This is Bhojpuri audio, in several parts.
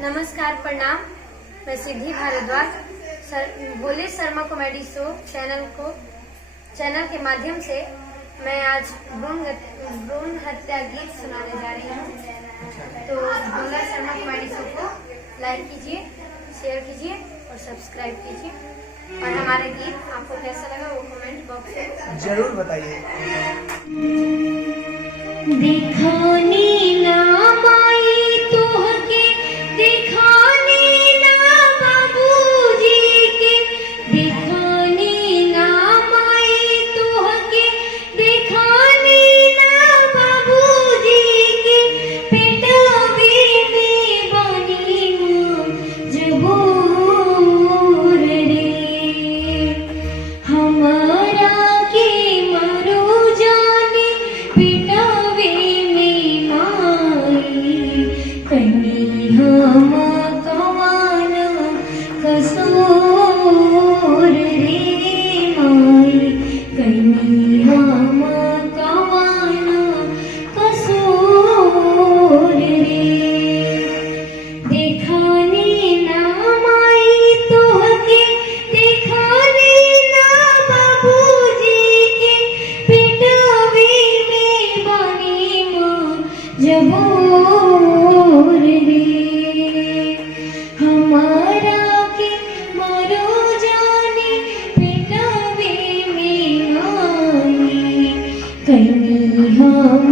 नमस्कार, प्रणाम। मैं सिद्धि भारद्वाज भोले शर्मा कॉमेडी शो चैनल के माध्यम से मैं आज भ्रूण हत्या गीत सुनाने जा रही हूँ। तो भोला शर्मा कॉमेडी शो को लाइक कीजिए, शेयर कीजिए और सब्सक्राइब कीजिए। और हमारा गीत आपको कैसा लगा वो कमेंट बॉक्स में जरूर बताइए। दिखानी ना माई तोहके, दिखानी ना बाबूजी के, दिखानी ना माई तोहके, दिखानी ना बाबूजी के, पेटवे में बनी जबूर रे, हमारा के मरो जाने पेटवे में माई, कहीं हम कवान कसूर रे माई, कहीं हम कवान कसूर रे, दिखानी ना माई तोहके, दिखानी ना बाबूजी के, पेटवे में बनी जबूर रे, हमारा के मरो जाने पेटवे में माई, कहीं हम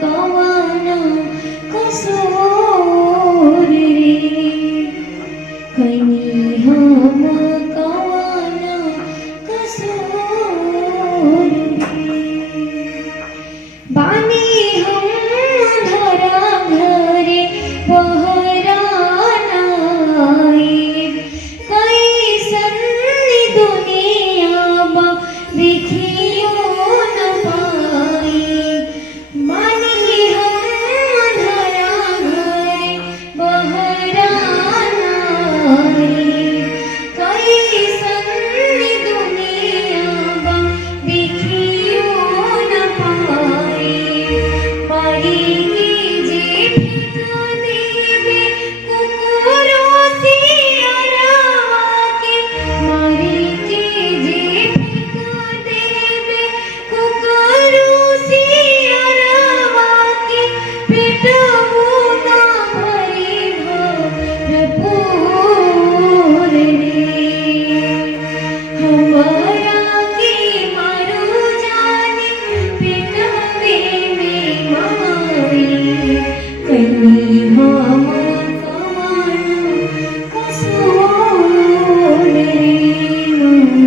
कवान कसूर रे, कहीं हम कवान कसूर रे, बानी हम धरा घरे बहरा नाई, कैसन दुनिया बा देखियो न पाई, बानी हम धरा घरे बहरा नाई, कैसन दुनिया बा देखियो न पाई, पारी की जे फेंका देवे कुकुरों से अरवा के, मारी की जे फेंका देवे कुकुरों से अरवा के, पेटवो ना भरे भरपूर रे, हमारा के मरो जाने पेटवे में माई, कहीं हम कवान कसूर रे माई,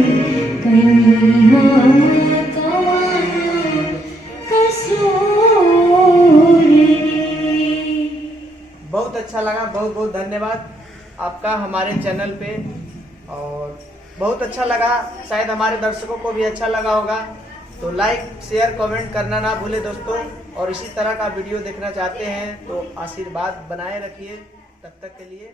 कहीं हम कवान कसूर रे। बहुत अच्छा लगा, बहुत बहुत धन्यवाद आपका हमारे चैनल पे। और बहुत अच्छा लगा, शायद हमारे दर्शकों को भी अच्छा लगा होगा। तो लाइक, शेयर, कमेंट करना ना भूले दोस्तों। और इसी तरह का वीडियो देखना चाहते हैं तो आशीर्वाद बनाए रखिए। तब तक के लिए